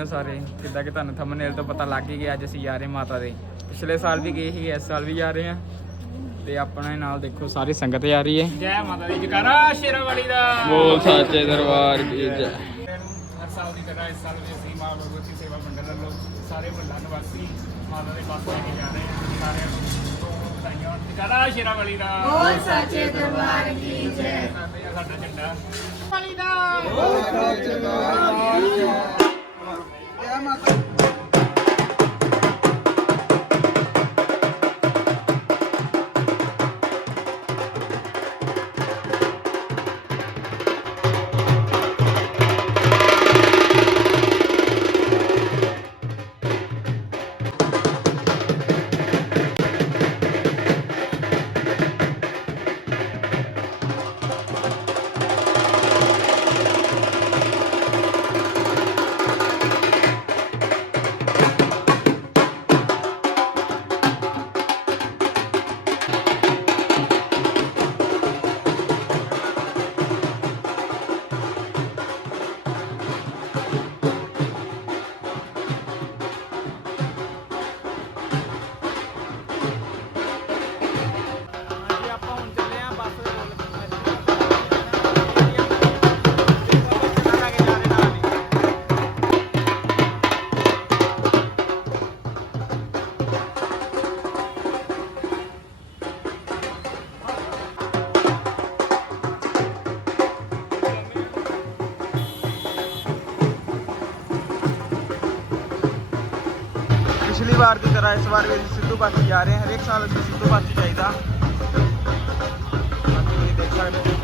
ਹੋ ਸਾਰੇ ਜਿੱਦਾਂ ਕਿ ਤੁਹਾਨੂੰ ਥੰਬਨੇਲ ਤੋਂ ਪਤਾ ਲੱਗ ਹੀ ਗਿਆ ਅੱਜ ਅਸੀਂ ਜਾ ਰਹੇ ਮਾਤਾ ਦੇ। ਪਿਛਲੇ ਸਾਲ ਵੀ ਗਏ ਸੀ ਇਸ ਸਾਲ ਵੀ ਜਾ ਰਹੇ ਹਾਂ। ਤੇ ਆਪਣੇ ਨਾਲ ਦੇਖੋ ਸਾਰੀ ਸੰਗਤ ਜਾ ਰਹੀ ਹੈ। ਜੈ ਮਾਤਾ ਦੀ ਜਕਾਰਾ ਸ਼ੇਰਾਵਾਲੀ ਦਾ। ਬੋਲ ਸੱਚੇ ਦਰਬਾਰ ਕੀ ਜੈ। ਹਰ ਸਾਲ ਦੀ ਤਰ੍ਹਾਂ ਇਸ ਸਾਲ ਵੀ ਅਸੀਂ ਮਾਂ ਭਗਵਤੀ ਸੇਵਾ ਮੰਡਲ ਵੱਲੋਂ ਸਾਰੇ ਮੁਹੱਲਾ ਨਿਵਾਸੀ ਮਾਤਾ ਦੇ ਪਾਸ ਲੈ ਕੇ ਜਾ ਰਹੇ ਹਾਂ। ਸਾਰਿਆਂ ਨੂੰ ਵਧਾਈਆਂ ਜਕਾਰਾ ਸ਼ੇਰਾਵਾਲੀ ਦਾ। ਬੋਲ ਸੱਚੇ ਦਰਬਾਰ ਕੀ ਜੈ। ਆ ਸਾਡਾ ਝੰਡਾ। ਜੀ Dayanamadım. ਵਾਰ ਦੀ ਤਰ੍ਹਾਂ ਇਸ ਵਾਰ ਵੀ ਅਸੀਂ ਸਿੱਧੂ ਪਾਸੇ ਜਾ ਰਹੇ ਹਾਂ। ਹਰੇਕ ਸਾਲ ਅਸੀਂ ਸਿੱਧੂ ਪਾਸੇ ਜਾਈਦਾ। ਬਾਕੀ ਤੁਸੀਂ ਦੇਖ ਸਕਦੇ ਹੋ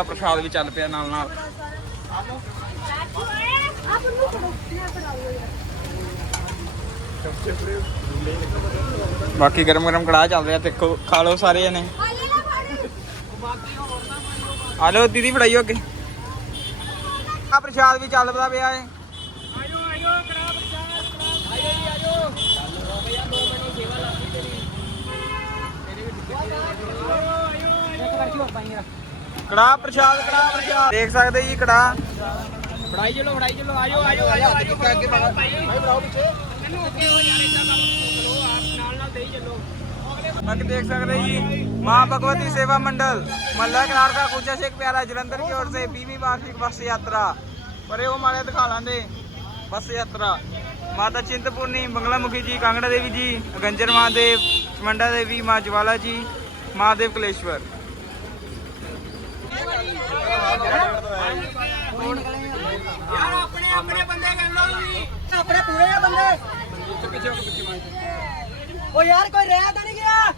ਦਾ ਪ੍ਰਸ਼ਾਦ ਵੀ ਚੱਲ ਪਿਆ ਨਾਲ ਨਾਲ। ਬਾਕੀ ਗਰਮ ਗਰਮ ਕੜਾਹ ਚੱਲ ਰਿਹਾ, ਦੇਖੋ, ਖਾ ਲਓ ਸਾਰੇ ਜਣੇ। ਆ ਲਓ, ਦੀਦੀ ਫੜਾਈਓ ਅੱਗੇ। ਆ ਪ੍ਰਸ਼ਾਦ ਵੀ ਚੱਲਦਾ ਪਿਆ ਏ। ਆਇਓ ਆਇਓ ਕੜਾ ਬੱਚਾ ਆਇਓ ਜੀ ਆਇਓ ਕੜਾਹ ਪ੍ਰਸ਼ਾਦ ਕੜਾਹ ਪ੍ਰਸ਼ਾਦ ਦੇਖ ਸਕਦੇ ਜੀ ਕੜਾਹ ਫੜਾਈ ਚਲੋ ਫੜਾਈ ਚਲੋ ਆਇਓ ਆਇਓ ਆਇਓ ਆਇਓ ਅੱਗੇ ਭਾਈ ਭਾਈ ਬੁਲਾਓ ਪਿੱਛੇ ਮੈਨੂੰ ਅੱਗੇ ਹੋ ਯਾਰ ਇਦਾਂ ਕੰਮ ਚਲੋ ਆਪ ਨਾਲ ਨਾਲ ਦੇਈ ਚੱਲੋ ਬਾਕੀ ਦੇਖ सकते हैं जी माँ भगवती सेवा मंडल मल्ला किनार का कुचा शेख प्यारा जलंधर की ओर से बीवी वार्षिक बस यात्रा परे वो मारे दिखा लांदे बस यात्रा माता चिंतपूर्णी बंगला मुखी जी कांगड़ा देवी जी गंजर महादेव चमंडा देवी माँ ज्वाला जी महादेव कलेश्वर ਯਾਰ ਆਪਣੇ ਆਪਣੇ ਬੰਦੇ ਕਰ ਲਓ ਤੁਸੀਂ। ਆਪਣੇ ਪੂਰੇ ਆ ਬੰਦੇ। ਉਹ ਯਾਰ ਕੋਈ ਰਹਿ ਤਾਂ ਨਹੀਂ ਗਿਆ।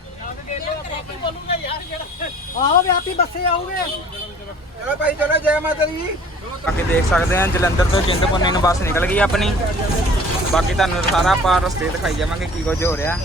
ਬੋਲੂਗਾ ਯਾਰ ਜਿਹੜਾ ਆਓ ਵਿਆਪੀ ਬੱਸੇ ਆਉਗੇ ਚਲੋ ਭਾਈ ਚਲੋ ਜੈ ਮਾਤਾ ਦੀ। ਬਾਕੀ ਦੇਖ ਸਕਦੇ ਹਾਂ ਜਲੰਧਰ ਤੋਂ ਚਿੰਤਪੁਰਨੀ ਨੂੰ ਬੱਸ ਨਿਕਲ ਗਈ ਆਪਣੀ। ਬਾਕੀ ਤੁਹਾਨੂੰ ਸਾਰਾ ਆਪਾਂ ਰਸਤੇ ਦਿਖਾਈ ਜਾਵਾਂਗੇ ਕੀ ਕੁਝ ਹੋ ਰਿਹਾ।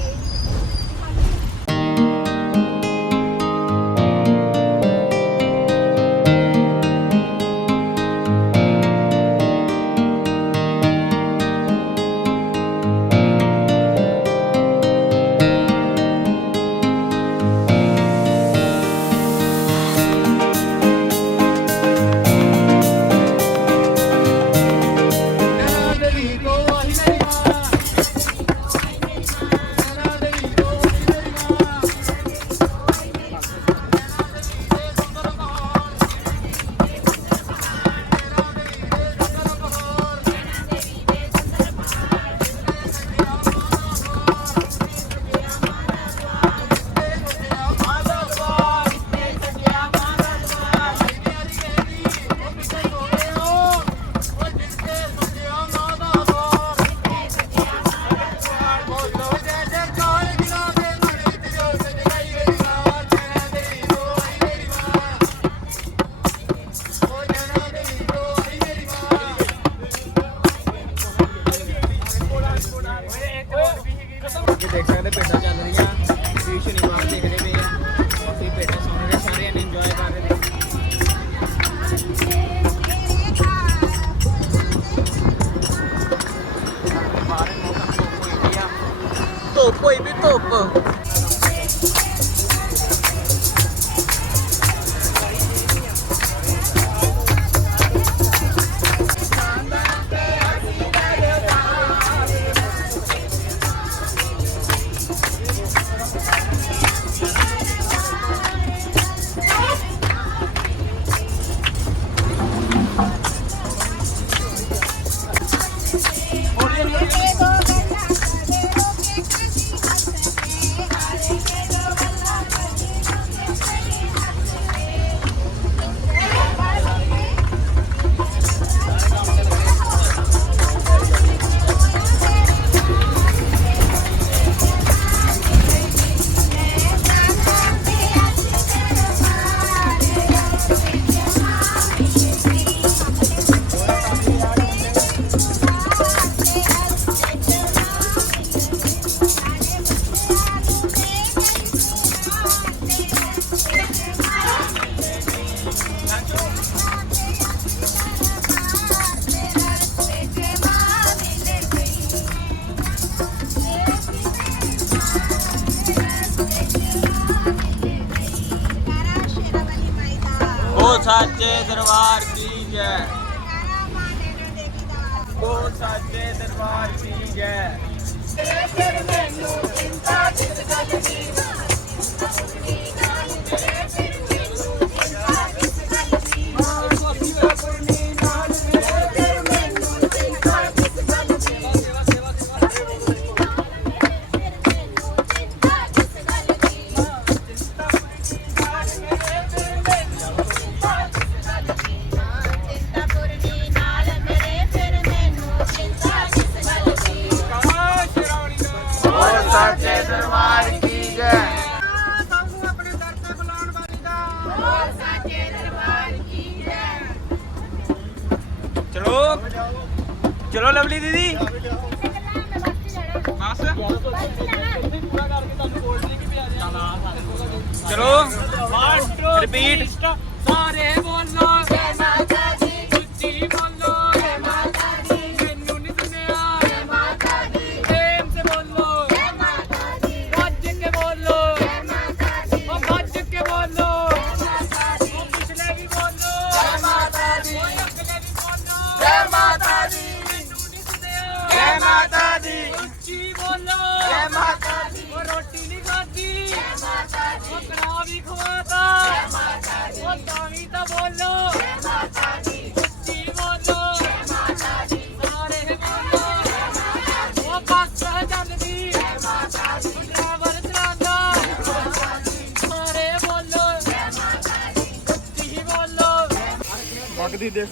ਭੇਟਾਂ ਚੱਲ ਰਹੀਆਂ ਤੁਸੀਂ ਸ਼ਨੀਵਾਰ ਦੇਖਦੇ ਪਏ ਆ ਤੁਸੀਂ ਭੇਟਾਂ ਸੁਣ ਰਹੇ ਸਾਰਿਆਂ ਨੇ ਇੰਜੋਏ ਕਰ ਰਹੇ ਨੇ ਧੁੱਪ ਹੋਈ ਵੀ ਧੁੱਪ।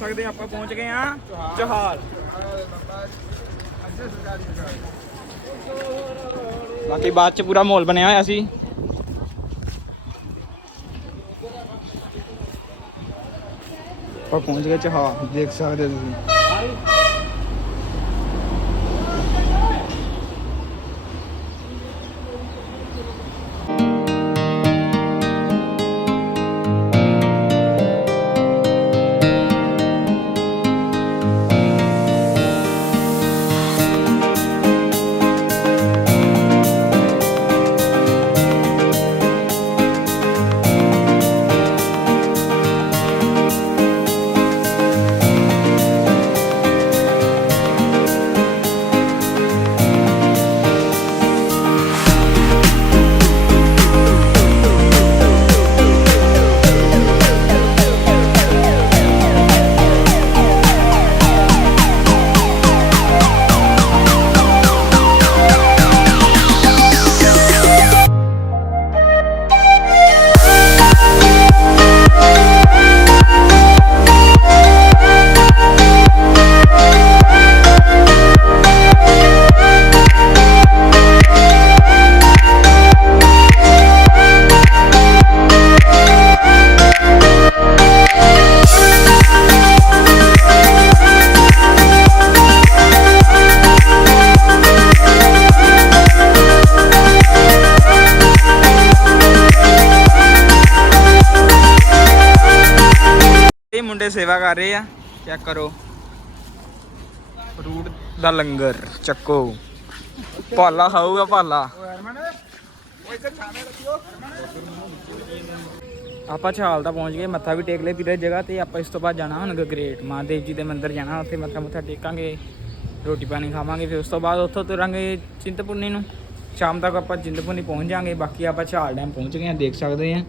सकते आप पहुँच गए हाँ चौहार बाकी बाद च पूरा माहौल बनया हो पहुँच गए चौहाल देख सकते ਚੈੱਕ ਕਰੋ ਫਰੂਟ ਦਾ ਲੰਗਰ ਚੱਕੋ ਪਾਲਾ ਖਾਊਗਾ ਪਾਲਾ ਆਪਾਂ ਛਾਲ ਤਾਂ ਪਹੁੰਚ ਗਏ ਮੱਥਾ ਵੀ ਟੇਕ ਲਿਆ ਤੀਰੇ ਜਗ੍ਹਾ ਤੇ ਆਪਾਂ ਇਸ ਤੋਂ ਬਾਅਦ ਜਾਣਾ ਹੁਣ ਗ੍ਰੇਟ ਮਹਾਦੇਵ ਜੀ ਦੇ ਮੰਦਿਰ ਜਾਣਾ ਉੱਥੇ ਮੱਥਾ ਮੁੱਥਾ ਟੇਕਾਂਗੇ ਰੋਟੀ ਪਾਣੀ ਖਾਵਾਂਗੇ ਫਿਰ ਉਸ ਤੋਂ ਬਾਅਦ ਉੱਥੋਂ ਤੁਰਾਂਗੇ ਚਿੰਤਪੁਰਨੀ ਨੂੰ ਸ਼ਾਮ ਤੱਕ ਆਪਾਂ ਚਿੰਤਪੁਰਨੀ ਪਹੁੰਚ ਜਾਾਂਗੇ ਬਾਕੀ ਆਪਾਂ ਛਾਲ ਡੈਮ ਪਹੁੰਚ ਗਏ ਆ ਦੇਖ ਸਕਦੇ ਆ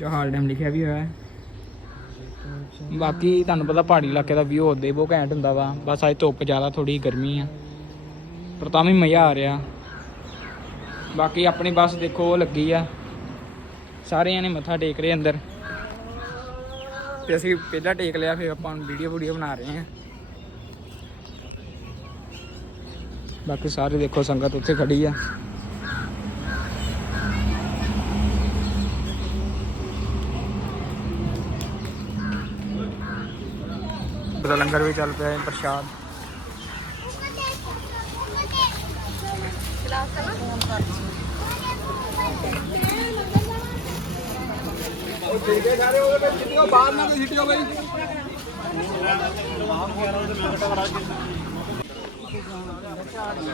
ਛਾਲ ਡੈਮ ਲਿਖਿਆ ਵੀ ਹੋਇਆ ਹੈ ਬਾਕੀ ਤੁਹਾਨੂੰ ਪਤਾ ਪਹਾੜੀ ਇਲਾਕੇ ਦਾ ਵਿਊ ਉਹਦੇ ਬਹੁਤ ਘੈਂਟ ਹੁੰਦਾ ਵਾ। ਬਸ ਅੱਜ ਧੁੱਪ ਜ਼ਿਆਦਾ ਥੋੜੀ ਗਰਮੀ ਆ। ਪਰ ਤਾਂ ਵੀ ਮਜ਼ਾ ਆ ਰਿਹਾ। ਬਾਕੀ ਆਪਣੀ ਬੱਸ ਦੇਖੋ, ਉਹ ਲੱਗੀ ਆ। ਸਾਰਿਆਂ ਨੇ ਮੱਥਾ ਟੇਕ ਰਹੇ ਅੰਦਰ। ਤੇ ਅਸੀਂ ਪਹਿਲਾਂ ਟੇਕ ਲਿਆ, ਫਿਰ ਆਪਾਂ ਵੀਡੀਓ ਵੀਡੀਓ ਬਣਾ ਰਹੇ ਹਾਂ। ਬਾਕੀ ਸਾਰੇ ਦੇਖੋ, ਸੰਗਤ ਉੱਥੇ ਖੜੀ ਆ। ਬੜਾ ਲੰਗਰ ਵੀ ਚੱਲ ਪਿਆ ਹੈ ਪ੍ਰਸ਼ਾਦ।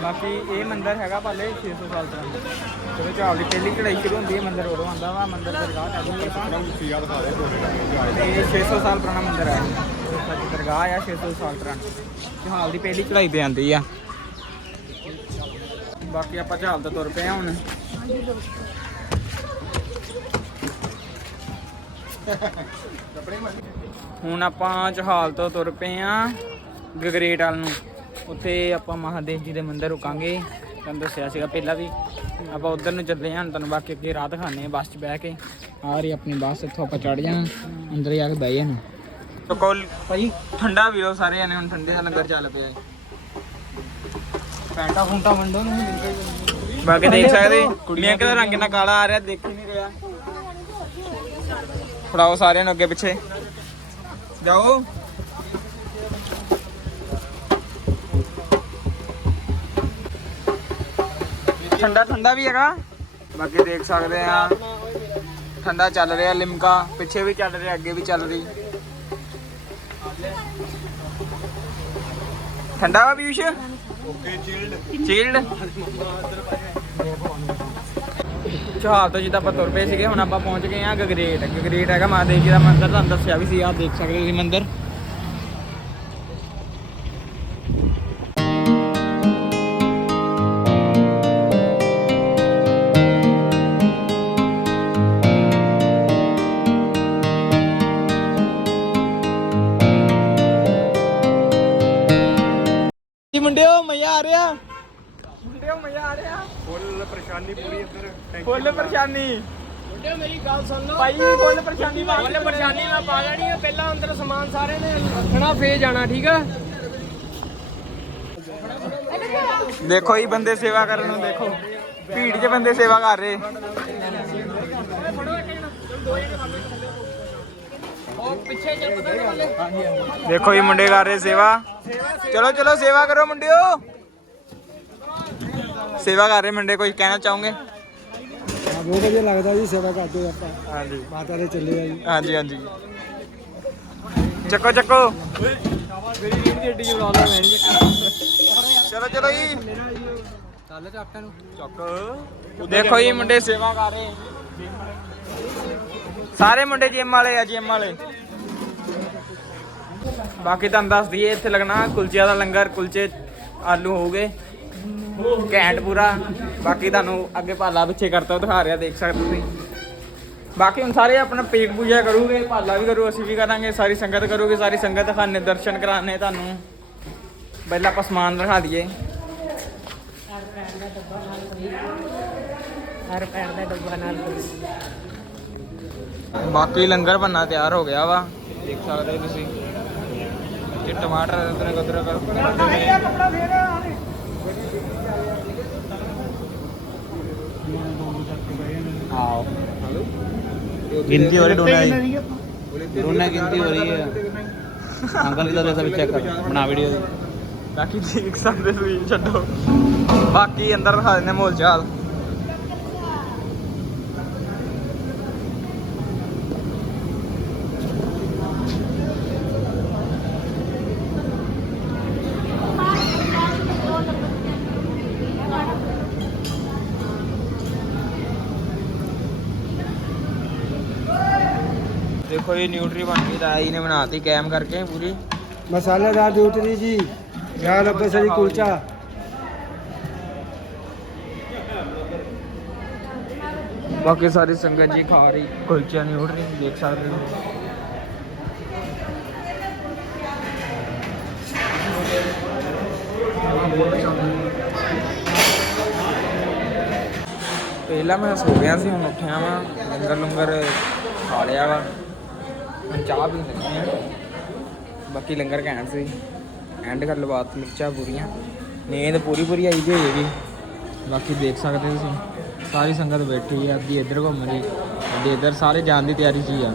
ਬਾਕੀ ਇਹ ਮੰਦਿਰ ਹੈਗਾ ਭਾਲੇ 600 ਸਾਲ ਪੁਰਾਣਾ। ਜਦੋਂ ਝਾਲ ਦੀ ਪਹਿਲੀ ਚੜਾਈ ਸ਼ੁਰੂ ਹੁੰਦੀ ਹੈ ਮੰਦਿਰ ਉਦੋਂ ਆਉਂਦਾ ਵਾ ਮੰਦਿਰ ਦਰਗਾਹ ਹੈ ਤੇ ਇਹ 600 ਸਾਲ ਪੁਰਾਣਾ ਮੰਦਿਰ ਹੈ। ਦਰਗਾਹ ਆ 600 ਸਾਲ ਪੁਰਾਣੀ ਝਾਲ ਦੀ ਪਹਿਲੀ ਚੜਾਈ ਤੇ ਆਉਂਦੀ ਆ। ਬਾਕੀ ਆਪਾਂ ਝਾਲ ਤੋਂ ਤੁਰ ਪਏ ਹੁਣ। ਹੁਣ ਆਪਾਂ ਜਹਾਲ ਤੋਂ ਤੁਰ ਪਏ ਆ ਗਗਰੇਟ ਵਾਲ ਨੂੰ। ਉੱਥੇ ਆਪਾਂ ਮਹਾਦੇਵ ਜੀ ਦੇ ਮੰਦਿਰ ਰੁਕਾਂਗੇ। ਤੁਹਾਨੂੰ ਦੱਸਿਆ ਸੀਗਾ ਪਹਿਲਾਂ ਵੀ। ਆਪਾਂ ਉਧਰ ਨੂੰ ਚੱਲੇ ਹਾਂ ਤੁਹਾਨੂੰ ਬਾਕੀ ਅੱਗੇ ਰਾਤ ਖਾਣੇ ਆ, ਬੱਸ 'ਚ ਬਹਿ ਕੇ। ਆ ਰਹੀ ਆਪਣੀ ਬੱਸ, ਇੱਥੋਂ ਆਪਾਂ ਚੜ ਜਾਣਾ। ਅੰਦਰ ਜਾ ਕੇ ਬਹਿ ਜਾਣਾ। ਤੋ ਕੋਲ ਭਾਈ ਠੰਡਾ ਵੀ ਲੋ ਸਾਰੇ ਜਾਨੇ ਹੁਣ ਠੰਡੇ ਦਾ ਲੰਗਰ ਚੱਲ ਪਿਆ ਹੈ ਪੈਂਟਾ ਫੁੰਟਾ ਵੰਡੋ ਨੂੰ ਬਾਕੀ ਦੇਖ ਸਕਦੇ ਕੁੜੀਆਂ ਕਿਹਦਾ ਰੰਗ ਨਾਲ ਕਾਲਾ ਆ ਰਿਹਾ ਦੇਖ ਹੀ ਨਹੀਂ ਰਿਹਾ ਫੜਾਓ ਸਾਰਿਆਂ ਨੂੰ ਅੱਗੇ ਪਿੱਛੇ ਜਾਓ ਠੰਡਾ ਠੰਡਾ ਵੀ ਹੈਗਾ ਬਾਕੀ ਦੇਖ ਸਕਦੇ ਆ ਠੰਡਾ ਚੱਲ ਰਿਹਾ ਲਿਮਕਾ ਪਿੱਛੇ ਵੀ ਚੱਲ ਰਿਹਾ ਅੱਗੇ ਵੀ ਚੱਲ ਰਹੀ ਠੰਡਾ ਵਾ ਪੀਊਸ਼? ਓਕੇ ਚਿਲਡ ਚਿਲਡ ਚਾਹ ਤੋਂ ਜਿੱਦਾਂ ਆਪਾਂ ਤੁਰ ਪਏ ਸੀਗੇ, ਹੁਣ ਆਪਾਂ ਪਹੁੰਚ ਗਏ ਆ ਗਗਰੇਟ। ਗਗਰੇਟ ਹੈਗਾ ਮਹਾਦੇਵ ਜੀ ਦਾ ਮੰਦਿਰ, ਤੁਹਾਨੂੰ ਦੱਸਿਆ ਵੀ ਸੀ, ਆਹ ਦੇਖ ਸਕਦੇ ਹੋ ਤੁਸੀਂ ਮੰਦਿਰ। ਪਰੇਸ਼ਾਨੀ ਪੂਰੀ ਇੱਧਰ ਫੁੱਲ ਪਰੇਸ਼ਾਨੀ। ਮੁੰਡਿਓ ਮੇਰੀ ਗੱਲ ਸੁਣ ਲਓ। ਭਾਈ ਫੁੱਲ ਪਰੇਸ਼ਾਨੀ ਪਾ ਫੁੱਲ ਪਰੇਸ਼ਾਨੀ ਮੈਂ ਪਾ ਲੈਣੀ ਹੈ ਪਹਿਲਾਂ ਅੰਦਰ ਸਮਾਨ ਸਾਰੇ ਨੇ ਰੱਖਣਾ ਫੇਰ ਜਾਣਾ ਠੀਕ ਆ? ਦੇਖੋ ਇਹ ਬੰਦੇ ਸੇਵਾ ਕਰਨ ਨੂੰ ਦੇਖੋ। ਭੀੜ 'ਚ ਬੰਦੇ ਸੇਵਾ ਕਰ ਰਹੇ। ਦੇਖੋ ਇਹ ਮੁੰਡੇ ਕਰ ਰਹੇ ਸੇਵਾ। ਚਲੋ ਚਲੋ ਸੇਵਾ ਕਰੋ ਮੁੰਡਿਓ। ਸੇਵਾ ਕਰ ਰਹੇ ਮੁੰਡੇ ਕੋਈ ਕਹਿਣਾ ਚਾਹੋਗੇ ਬਹੁਤ ਵਧੀਆ ਲੱਗਦਾ ਜੀ ਸੇਵਾ ਕਰਦੇ ਆਪਾਂ ਹਾਂਜੀ ਮਾਤਾ ਦੇ ਚੱਲੇ ਆ ਜੀ ਹਾਂਜੀ ਹਾਂਜੀ ਚੱਕੋ ਚੱਕੋ ਮੇਰੀ ਰੀੜ ਦੀ ਹੱਡੀ ਚ ਬੁਲਾ ਲਓ ਮੈਂ ਨਹੀਂ ਚਲੋ ਚਲੋ ਜੀ ਚੱਲ ਚਾਕਾਂ ਨੂੰ ਚੱਕ ਦੇਖੋ ਜੀ ਮੁੰਡੇ ਸੇਵਾ ਕਰ ਰਹੇ ਸਾਰੇ ਮੁੰਡੇ ਜਿਮ ਵਾਲੇ ਆ ਜਿਮ ਵਾਲੇ ਬਾਕੀ ਤੁਹਾਨੂੰ ਦੱਸ ਦਈਏ ਇੱਥੇ ਲੱਗਣਾ ਕੁਲਚਿਆਂ ਦਾ ਲੰਗਰ ਕੁਲਚੇ ਆਲੂ ਹੋਊਗੇ ਘੈਂਟ ਪੂਰਾ। ਬਾਕੀ ਤੁਹਾਨੂੰ ਅੱਗੇ ਭਾਲਾ ਪਿੱਛੇ ਕਰਤਾ ਦਿਖਾ ਰਿਹਾ, ਦੇਖ ਸਕਦੇ ਤੁਸੀਂ। ਬਾਕੀ ਹੁਣ ਸਾਰੇ ਆਪਣਾ ਪੇਟ ਪੂਜਾ ਕਰੂਗੇ ਭਾਲਾ ਵੀ ਕਰੂ, ਅਸੀਂ ਵੀ ਕਰਾਂਗੇ, ਸਾਰੀ ਸੰਗਤ ਕਰੂਗੇ, ਸਾਰੀ ਸੰਗਤ ਦਿਖਾਣੇ ਦਰਸ਼ਨ ਕਰਾਣੇ ਤੁਹਾਨੂੰ। ਪਹਿਲਾਂ ਆਪਾਂ ਸਮਾਨ ਦਿਖਾ ਦਈਏ। ਹਰ ਪੈਰ ਦਾ ਡੱਬਾ ਨਾਲ ਬਾਕੀ ਲੰਗਰ ਬੰਨਾ ਤਿਆਰ ਹੋ ਗਿਆ ਵਾ। ਦੇਖ ਸਕਦੇ ਹੋ ਤੁਸੀਂ। ਇਹ ਟਮਾਟਰ, ਅਦਰਕ ਅਦਰਕ ਕੱਪੜਾ ਆਓ गिनती हो रही ढूंढना ढूंढना गिनती हो रही है अंकल की तरफ से चेक कर बना वीडियो ਬਾਕੀ ਦੇਖ ਸਕਦੇ ਤੁਸੀਂ ਛੱਡੋ ਬਾਕੀ ਅੰਦਰ ਦਿਖਾ ਦਿੰਦੇ ਮੋਲ ਚਾਲ ਦੇਖੋ ਜੀ ਨਿਊਟਰੀ ਬਣ ਕੇ ਤਾਂ ਇਹਨੇ ਬਣਾਤੀ ਕੈਮ ਕਰਕੇ ਪੂਰੀ। ਮਸਾਲੇਦਾਰ ਡਿਊਟਰੀ ਜੀ ਯਾਰ ਰੱਬੇ ਸਰੀ ਕੁਲਚਾ। ਬਾਕੀ ਸਾਰੀ ਸੰਗਤ ਜੀ ਖਾ ਰਹੀ ਕੁਲਚਾ ਨਹੀਂ ਉੜ ਰਹੀ ਦੇਖ ਸਕਦੇ ਹੋ। ਪਹਿਲਾਂ ਮੈਂ ਸੋ ਗਿਆ ਸੀ ਹੁਣ ਉੱਠਿਆ ਵਾਂ ਲੰਗਰ ਲੰਗਰ ਖਾ ਲਿਆ ਵਾ। ਹੁਣ ਚਾਹ ਪੀਣ ਲੱਗੇ ਆ ਬਾਕੀ ਲੰਗਰ ਘੈਂਟ ਸੀ। ਐਂਡ ਕਰ ਲਵਾਤ ਮਿਰਚਾਂ ਪੂਰੀਆਂ। ਨੀਂਦ ਪੂਰੀ ਪੂਰੀ ਆਈ ਦੀ ਹੋਏਗੀ ਬਾਕੀ ਦੇਖ ਸਕਦੇ ਤੁਸੀਂ। ਸਾਰੀ ਸੰਗਤ ਬੈਠੀ ਆ ਅੱਧੀ ਇੱਧਰ ਘੁੰਮ ਰਹੀ ਅੱਧੀ ਇੱਧਰ ਸਾਰੇ ਜਾਣ ਦੀ ਤਿਆਰੀ 'ਚ ਆ।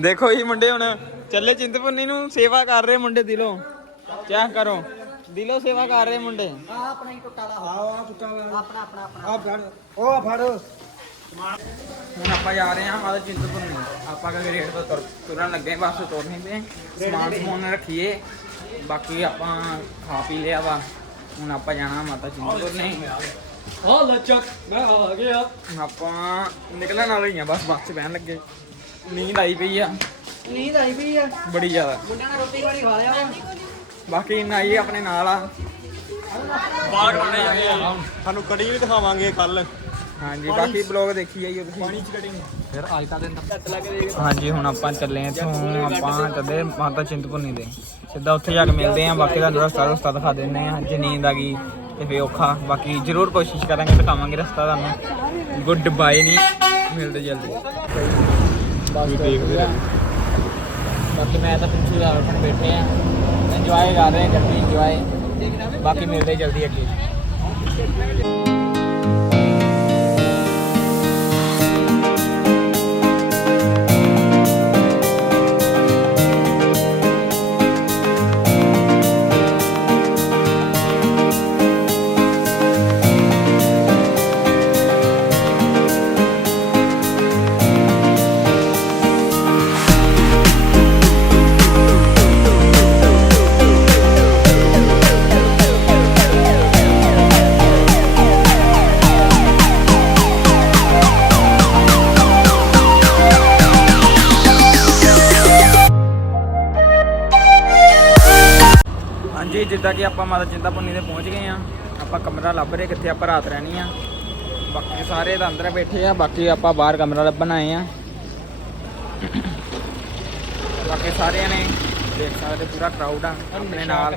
ਦੇਖੋ ਇਹ ਮੁੰਡੇ ਹੁਣ ਚੱਲੇ ਚਿੰਤਪੁਰਨੀ ਨੂੰ ਸੇਵਾ ਕਰ ਰਹੇ ਮੁੰਡੇ ਦਿਲੋਂ। ਚਾਹ ਕਰੋ? ਦਿਲੋਂ ਸੇਵਾ ਕਰ ਰਹੇ ਮੁੰਡੇ। ਆ ਆਪਣਾ ਹੀ ਟੁੱਟਾ ਲਾ ਹਾਂ ਟੁੱਟਾ ਲਾ ਆਪਣਾ ਆਪਣਾ ਆਪਣਾ। ਆ ਫੜ ਉਹ ਫੜ। ਹੁਣ ਆਪਾਂ ਜਾ ਰਹੇ ਹਾਂ ਮਾਤਾ ਚਿੰਤਪੁਰ ਨੂੰ। ਆਪਾਂ ਕਾ ਰੇਟ ਤੋਂ ਤੁਰ ਤੁਰਨ ਲੱਗੇ ਬਸ ਤੁਰਨੀ ਤੇ ਸਮਾਨ ਸਮੂਨ ਰੱਖੀਏ। ਬਾਕੀ ਆਪਾਂ ਖਾ ਪੀ ਲਿਆ ਵਾ। ਹੁਣ ਆਪਾਂ ਜਾਣਾ ਮਾਤਾ ਚਿੰਤਪੁਰ ਨਹੀਂ ਆ ਲੱਚਕ ਮੈਂ ਆ ਗਿਆ। ਆਪਾਂ ਨਿਕਲਣ ਨਾਲ ਹੀ ਆ ਬਸ ਬੱਸ 'ਚ ਬਹਿਣ ਲੱਗੇ। ਨੀਂਦ ਆਈ ਪਈ ਆ। ਨੀਂਦ ਆਈ ਪਈ ਆ। ਬੜੀ ਜ਼ਿਆਦਾ। ਮੁੰਡਿਆਂ ਨੇ ਰੋਟੀ ਵਾਲੀ ਖਾ ਲਿਆ ਬਾਕੀ ਨਾਈ ਆਪਣੇ ਨਾਲ ਆ। ਬਾਹਰ ਖਾਣੇ ਜਾਂਦੇ ਆ। ਸਾਨੂੰ ਕੜੀ ਵੀ ਦਿਖਾਵਾਂਗੇ ਕੱਲ ਹਾਂਜੀ ਬਾਕੀ ਬਲੌਗ ਦੇਖੀ ਜਾਈਓ ਤੁਸੀਂ। ਪਾਣੀ ਚ ਕਟਿੰਗ ਫਿਰ ਅੱਜ ਦਾ ਦਿਨ ਤਾਂ ਲੱਗ ਹਾਂਜੀ ਹੁਣ ਆਪਾਂ ਚੱਲੇ ਆ ਇੱਥੋਂ ਆਪਾਂ ਚੱਲੇ ਮਾਤਾ ਚਿੰਤਪੁਰਨੀ ਦੇ। ਸਿੱਧਾ ਉੱਥੇ ਜਾ ਕੇ ਮਿਲਦੇ ਆ ਬਾਕੀ ਦਾ ਰਸਤਾ ਰਸਤਾ ਦਿਖਾ ਦਿੰਦੇ ਆ ਜੇ ਨੀਂਦ ਆ ਗਈ ਤੇ ਫੇ ਔਖਾ। ਬਾਕੀ ਜ਼ਰੂਰ ਕੋਸ਼ਿਸ਼ ਕਰਾਂਗੇ ਦਿਖਾਵਾਂਗੇ ਰਸਤਾ ਤੁਹਾਨੂੰ। ਗੁੱਡ ਬਾਏ ਨਹੀਂ ਮਿਲਦੇ ਜਲਦੀ। ਬਸ ਦੇਖਦੇ ਰਹੋ। ਬਾਕੀ ਮੈਂ ਤਾਂ ਪਿੱਛੇ ਜਾ ਕੇ ਬੈਠੇ ਆ ਇੰਜੋਏ ਕਰ ਰਹੇ ਆ ਗੱਡੀ ਇੰਜੋਏ ਬਾਕੀ ਮਿਲਦੇ ਜਲਦੀ ਅੱਗੇ। ਮਾਤਾ ਚਿੰਤਾਪੁਰਨੀ ਦੇ ਪਹੁੰਚ ਗਏ ਆ। ਆਪਾਂ ਕਮਰਾ ਲੱਭ ਰਹੇ ਕਿੱਥੇ ਆਪਾਂ ਰਾਤ ਰਹਿਣੀ ਆ। ਬਾਕੀ ਸਾਰੇ ਤਾਂ ਅੰਦਰ ਬੈਠੇ ਆ, ਬਾਕੀ ਆਪਾਂ ਬਾਹਰ ਕਮਰਾ ਲੱਭਣ ਆਏ ਆ। ਬਾਕੀ ਸਾਰਿਆਂ ਨੇ ਦੇਖ ਸਕਦੇ ਪੂਰਾ ਕਰਾਊਡ ਆ, ਆਪਣੇ ਨਾਲ।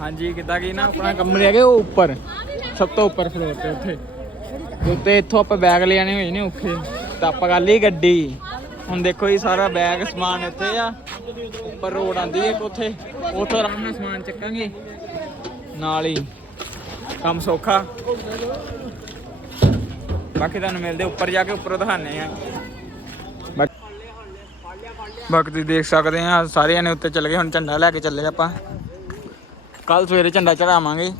ਹਾਂਜੀ, ਕਿੱਦਾਂ ਕੀ ਨਾ ਆਪਣਾ ਕਮਰੇ ਹੈਗੇ ਉਹ ਉੱਪਰ? ਸਭ ਤੋਂ ਉੱਪਰ ਫਲੋਰ ਤੇ ਉੱਥੇ। ਉੱਤੇ ਇੱਥੋਂ ਆਪਾਂ ਬੈਗ ਲਿਆਣੇ ਹੋਏ ਨੇ ਔਖੇ। ਤਾਂ ਆਪਾਂ ਕਰ ਲਈ ਗੱਡੀ। ਹੁਣ ਦੇਖੋ ਜੀ ਸਾਰਾ ਬੈਗ, ਸਮਾਨ ਇੱਥੇ ਆ। ਉੱਪਰ ਰੋਡ ਆਂਦੀ ਹੈ ਉੱਥੇ। ਉੱਥੋਂ ਆਰਾਮ ਨਾਲ ਸਮਾਨ ਚੱਕਾਂਗੇ। ਨਾਲ ਹੀ ਕੰਮ ਸੌਖਾ। ਬਾਕੀ ਤੁਹਾਨੂੰ ਮਿਲਦੇ ਉੱਪਰ ਜਾ ਕੇ, ਉੱਪਰੋਂ ਦਿਖਾਣੇ ਆ ਬਾਕੀ ਤੁਸੀਂ ਦੇਖ ਸਕਦੇ ਆ ਸਾਰਿਆਂ ਨੇ ਉੱਤੇ ਚੱਲ ਗਏ, ਹੁਣ ਝੰਡਾ ਲੈ ਕੇ ਚੱਲੇ ਆਪਾਂ। ਕੱਲ ਸਵੇਰੇ ਝੰਡਾ ਚੜਾਵਾਂਗੇ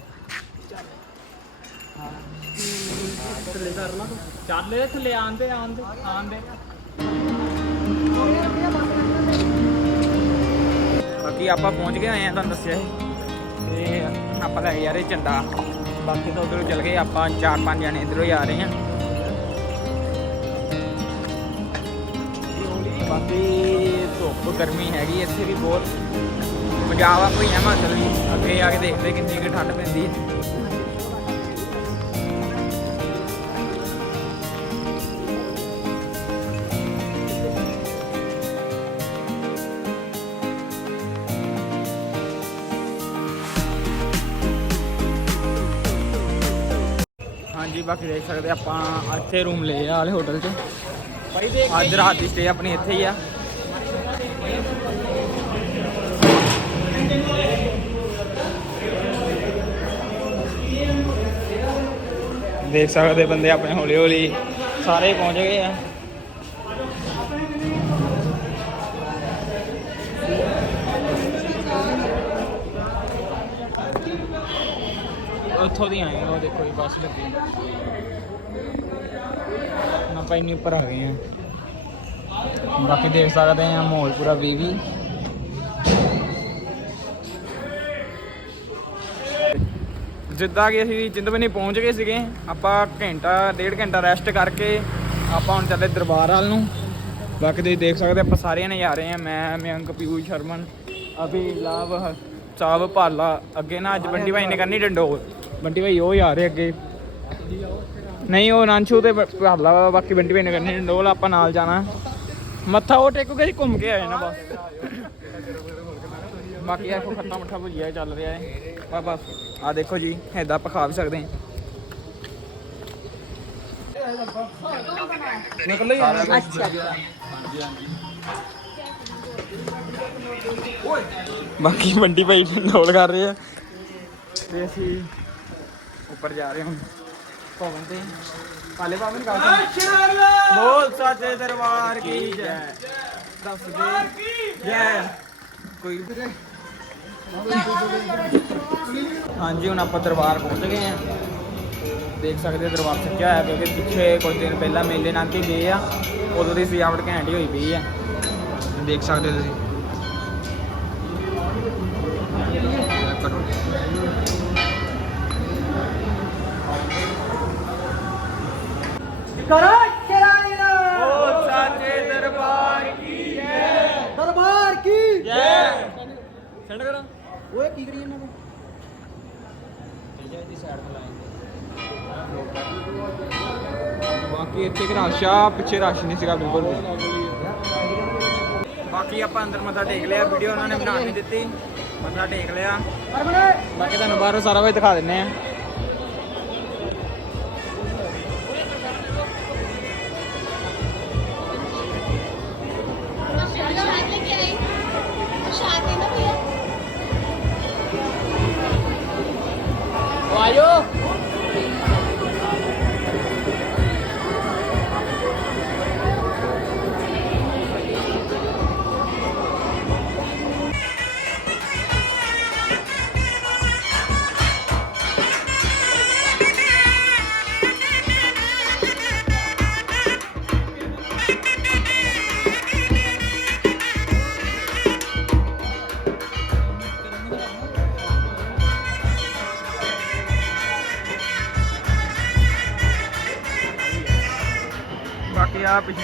ਚੱਲ ਥੱਲੇ ਆਂਦੇ ਆਂਦੇ ਆਂਦੇ ਬਾਕੀ ਆਪਾਂ ਪਹੁੰਚ ਗਏ ਆਏ ਆ ਤੁਹਾਨੂੰ ਦੱਸਿਆ ਸੀ। ਤੇ ਆਪਾਂ ਲੈ ਯਾਰ ਇਹ ਝੰਡਾ। ਬਾਕੀ ਤਾਂ ਉਧਰੋਂ ਚੱਲ ਗਏ, ਆਪਾਂ ਚਾਰ ਪੰਜ ਜਣੇ ਇਧਰੋਂ ਹੀ ਆ ਰਹੇ ਆ ਬਾਕੀ ਧੁੱਪ, ਗਰਮੀ ਹੈਗੀ, ਇੱਥੇ ਵੀ ਬਹੁਤ ਪੰਜਾਬ ਆ ਕੋਈ ਹਿਮਾਚਲ ਵੀ। ਅੱਗੇ ਆ ਕੇ ਦੇਖਦੇ ਕਿੰਨੀ ਕੁ ਠੰਡ ਪੈਂਦੀ ਹੈ। ਬਾਕੀ ਦੇਖ ਸਕਦੇ ਆਪਾਂ ਇੱਥੇ ਰੂਮ ਲਏ ਆ ਵਾਲੇ ਹੋਟਲ 'ਚ। ਅੱਜ ਰਾਤ ਦੀ ਸਟੇ ਆਪਣੀ ਇੱਥੇ ਹੀ ਆ। ਦੇਖ ਸਕਦੇ ਬੰਦੇ ਆਪਣੇ ਹੌਲੀ ਹੌਲੀ ਸਾਰੇ ਪਹੁੰਚ ਗਏ ਆ। ਉੱਥੋਂ ਦੀ ਆਏ ਆ, ਉਹ ਦੇਖੋ ਜੀ ਬੱਸ ਲੱਗੀ। ਹੁਣ ਆਪਾਂ ਇੰਨੀ ਉੱਪਰ ਆ ਗਏ ਆ। ਬਾਕੀ ਦੇਖ ਸਕਦੇ ਆ ਮਾਹੌਲ ਪੂਰਾ ਵੀ ਜਿੱਦਾਂ ਕਿ ਅਸੀਂ ਚਿੰਤਪੁਰਨੀ ਪਹੁੰਚ ਗਏ ਸੀਗੇ ਆਪਾਂ ਘੰਟਾ ਡੇਢ ਘੰਟਾ ਰੈਸਟ ਕਰਕੇ ਆਪਾਂ ਹੁਣ ਚੱਲੇ ਦਰਬਾਰ ਵੱਲ ਨੂੰ। ਬਾਕੀ ਤੁਸੀਂ ਦੇਖ ਸਕਦੇ ਆਪਾਂ ਸਾਰਿਆਂ ਨੇ ਜਾ ਰਹੇ ਆ ਮੈਂ ਮਯੰਕ ਪਿਊ ਸ਼ਰਮਨ ਅਭੀ ਲਾਭ ਚਾਵ ਭਾਲਾ ਅੱਗੇ ਨਾ ਅੱਜ ਬੰਟੀ ਭਾਈ ਨੇ ਕਰਨੀ ਡੰਡੋਲ। ਬੰਟੀ ਭਾਈ ਉਹ ਜਾ ਰਹੇ ਅੱਗੇ। ਨਹੀਂ ਉਹ ਨਾਂਸ਼ੂ ਤੇ ਭ- ਭਾਲਾ ਵਾ, ਬਾਕੀ ਬੰਟੀ ਭਾਈ ਨੇ ਕਰਨੀ ਡੰਡੋਲ ਆਪਾਂ ਨਾਲ ਜਾਣਾ। ਮੱਥਾ ਉਹ ਟੇਕੂਗੇ ਜੀ ਘੁੰਮ ਕੇ ਆਏ ਨਾ ਬਸ। ਬਾਕੀ ਇਹ ਖੱਟਾ ਮੱਠਾ ਭੁਜੀਆ ਚੱਲ ਰਿਹਾ ਹੈ। ਬਸ ਬਸ। ਆ ਦੇਖੋ ਜੀ ਐਦਾਂ ਆਪਾਂ ਖਾ ਵੀ ਸਕਦੇ ਹਾਂ। ਨਿਕਲ ਹੀ ਅੱਛਾ। ਬਾਕੀ ਮੰਡੀ ਭਾਈ ਨੋਲ ਕਰ ਰਹੇ ਆ। ਤੇ ਅਸੀਂ ਉੱਪਰ ਜਾ ਰਹੇ ਹਾਂ ਹੁਣ ਭਵਨ ਤੇ। ਪਾਲੇ ਬਾਬਨ ਕਾ ਬੋਲ ਸਾਚੇ ਦਰਬਾਰ ਕੀ ਜੈ। ਦੱਸ ਦੇ। ਜੈ। ਕੋਈ ਹਾਂਜੀ ਹੁਣ ਆਪਾਂ ਦਰਬਾਰ ਪਹੁੰਚ ਗਏ ਆ ਦੇਖ ਸਕਦੇ ਹੋ ਦਰਬਾਰ ਸੱਜਿਆ ਹੋਇਆ ਕਿਉਂਕਿ ਪਿੱਛੇ ਕੁਝ ਦਿਨ ਪਹਿਲਾਂ ਮੇਲੇ ਲੰਘ ਕੇ ਗਏ ਆ ਉਦੋਂ ਦੀ ਸਜਾਵਟ ਘੈਂਟ ਹੀ ਹੋਈ ਪਈ ਆ। ਦੇਖ ਸਕਦੇ ਹੋ ਤੁਸੀਂ। ਕਰੋ ਚਰਾਇਆ ਓ ਸਾਚੇ ਦਰਬਾਰ ਕੀ ਦਰਬਾਰ ਕੀ? ਜੈ। ਸੈਂਡ ਕਰਾਂ। ਓਏ ਕੀ ਕਰੀ ਇਹਨਾਂ ਦਾ ਬਾਕੀ ਇੱਥੇ ਕਿ ਰਸ਼ ਪਿੱਛੇ ਰਸ਼ ਨਹੀਂ ਸੀਗਾ ਬਿਲਕੁਲ ਬਾਕੀ ਆਪਾਂ ਅੰਦਰ ਮੱਥਾ ਟੇਕ ਲਿਆ ਵੀਡੀਓ ਉਹਨਾਂ ਨੇ ਬਣਾ ਨਹੀਂ ਦਿੱਤੀ। ਮੱਥਾ ਟੇਕ ਲਿਆ। ਬਾਕੀ ਤੁਹਾਨੂੰ ਬਾਹਰੋਂ ਸਾਰਾ ਕੁਝ ਦਿਖਾ ਦਿੰਨੇ ਆ।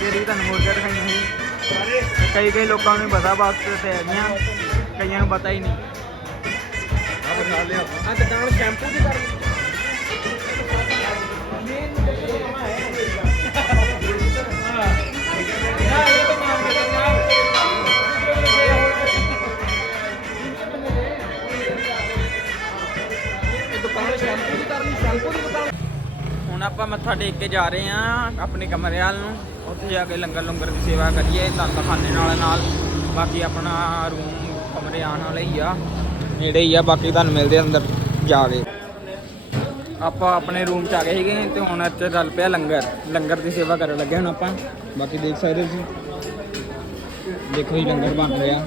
ਬਾਕੀ ਆ ਪਿਛਲੇ ਰੀ ਤੁਹਾਨੂੰ ਮੂਰਤੀਆਂ ਦਿਖਾਈਆਂ ਸੀ ਕਈ ਕਈ ਲੋਕਾਂ ਨੂੰ ਪਤਾ ਬਸ ਤੇ ਹੈਗੀਆਂ, ਕਈਆਂ ਨੂੰ ਪਤਾ ਹੀ ਨਹੀਂ। ਆ ਦੁਕਾਨ ਸ਼ੈਂਪੂ ਦੀ ਕਰ ਦੁਕਾਨ ਸ਼ੈਂਪੂ ਦੀ ਕਰਨੀ ਸ਼ੈਂਪੂ ਦੀ ਦੁਕਾਨ। ਹੁਣ ਆਪਾਂ ਮੱਥਾ ਟੇਕ ਕੇ ਜਾ ਰਹੇ ਹਾਂ ਆਪਣੇ ਕਮਰੇ ਵੱਲ ਨੂੰ। ਉੱਥੇ ਜਾ ਕੇ ਲੰਗਰ ਲੰਗਰ ਦੀ ਸੇਵਾ ਕਰੀਏ, ਧੰਨ ਖਾਨੇ ਨਾਲ ਨਾਲ। ਬਾਕੀ ਆਪਣਾ ਰੂਮ ਕਮਰੇ ਆਉਣ ਵਾਲੇ ਹੀ ਆ, ਨੇੜੇ ਹੀ ਆ, ਬਾਕੀ ਤੁਹਾਨੂੰ ਮਿਲਦੇ ਅੰਦਰ ਜਾ ਕੇ। ਆਪਾਂ ਆਪਣੇ ਰੂਮ ਚ ਆ ਗਏ ਸੀਗੇ ਤੇ ਹੁਣ ਇੱਥੇ ਚੱਲ ਪਿਆ ਲੰਗਰ। ਲੰਗਰ ਦੀ ਸੇਵਾ ਕਰਨ ਲੱਗੇ ਹੁਣ ਆਪਾਂ। ਬਾਕੀ ਦੇਖ ਸਕਦੇ ਹੋ ਤੁਸੀਂ। ਦੇਖੋ ਜੀ ਲੰਗਰ ਬਣ ਰਿਹਾ।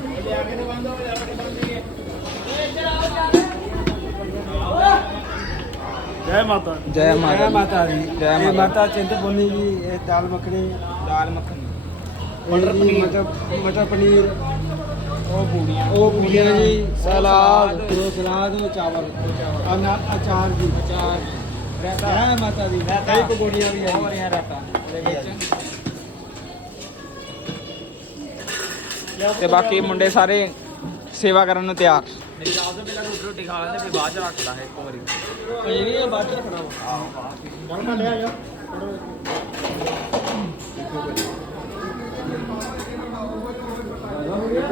ਜੈ ਮਾਤਾ ਜੈ ਮਾਤਾ ਮਾਤਾ ਦੀ। ਜੈ ਇਹ ਮਾਤਾ ਮਾਤਾ ਚਿੰਤਪੁਰਨੀ ਜੀ ਇਹ ਦਾਲ ਮੱਖਣੀ ਦਾਲ ਮੱਖਣੀ। ਮਟਰ ਪਨੀਰ। ਮਟਰ ਮਟਰ ਪਨੀਰ। ਉਹ ਪੂੜੀਆਂ। ਉਹ ਪੂੜੀਆਂ ਜੀ ਸਲਾਦ। ਦੋ ਸਲਾਦ ਉਹ ਚਾਵਲ। ਅਨਾ ਅਚਾਰ ਜੀ। ਚਾਰ ਜੈ। ਮਾਤਾ ਦੀ। ਕਈ ਪਕੌੜੀਆਂ ਵੀ ਹੈ ਉਹਦੇ ਵਿੱਚ ਤੇ ਬਾਕੀ ਮੁੰਡੇ ਸਾਰੇ ਸੇਵਾ ਕਰਨ ਨੂੰ ਤਿਆਰ। ਮੇਰੀ ਰਾਤ ਨੂੰ ਪਹਿਲਾਂ ਰੋਟੀ ਰੋਟੀ ਖਾ ਲੈਂਦੇ ਫਿਰ ਬਾਅਦ ਚ ਰੱਖ ਲਾਂਗੇ ਇੱਕ ਵਾਰੀ। ਇਹ ਨਹੀਂ ਆ ਬਾਅਦ ਚ ਰੱਖਣਾ ਵਾ। ਆਹੋ ਬਾਅਦ ਚ ਚੱਲ ਮੈਂ ਲੈ ਆ ਜਾ ਹੋ ਗਿਆ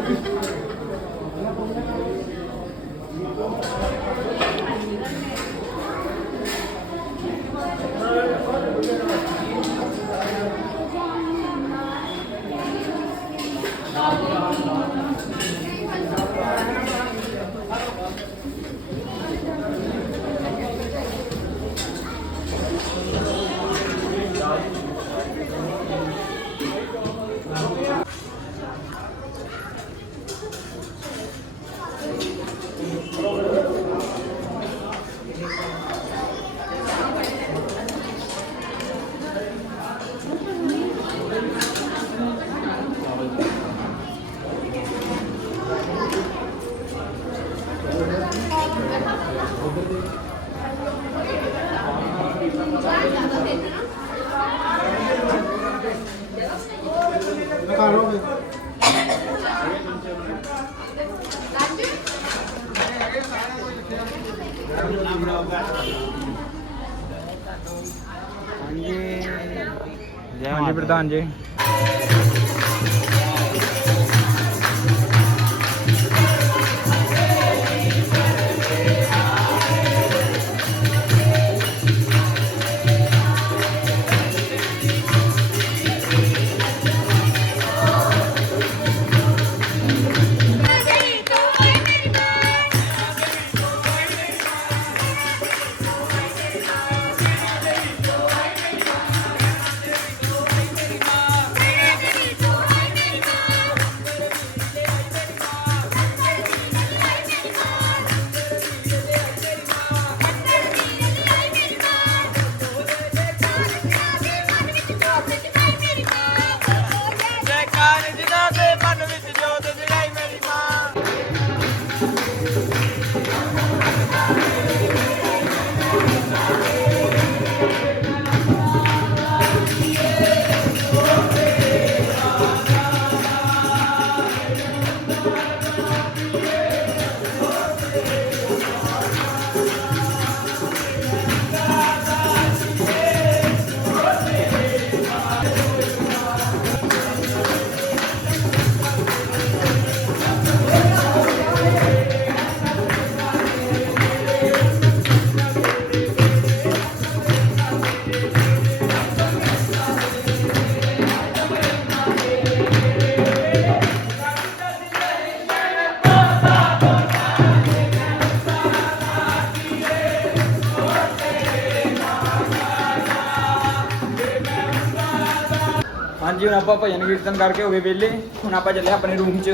ਆਪਾਂ ਭਜਨ ਕੀਰਤਨ ਕਰਕੇ ਹੋ ਗਏ ਵਿਹਲੇ। ਹੁਣ ਆਪਾਂ ਚੱਲੇ ਆਪਣੇ ਰੂਮ 'ਚ।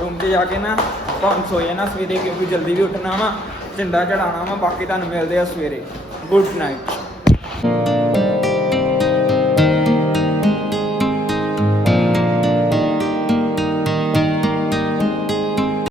ਰੂਮ 'ਚ ਜਾ ਕੇ ਨਾ ਆਪਾਂ ਹੁਣ ਸੋ ਜਾਣਾ ਸਵੇਰੇ, ਕਿਉਂਕਿ ਜਲਦੀ ਵੀ ਉੱਠਣਾ ਵਾ, ਝੰਡਾ ਚੜਾਉਣਾ ਵਾ। ਬਾਕੀ ਤੁਹਾਨੂੰ ਮਿਲਦੇ ਆ ਸਵੇਰੇ। Good night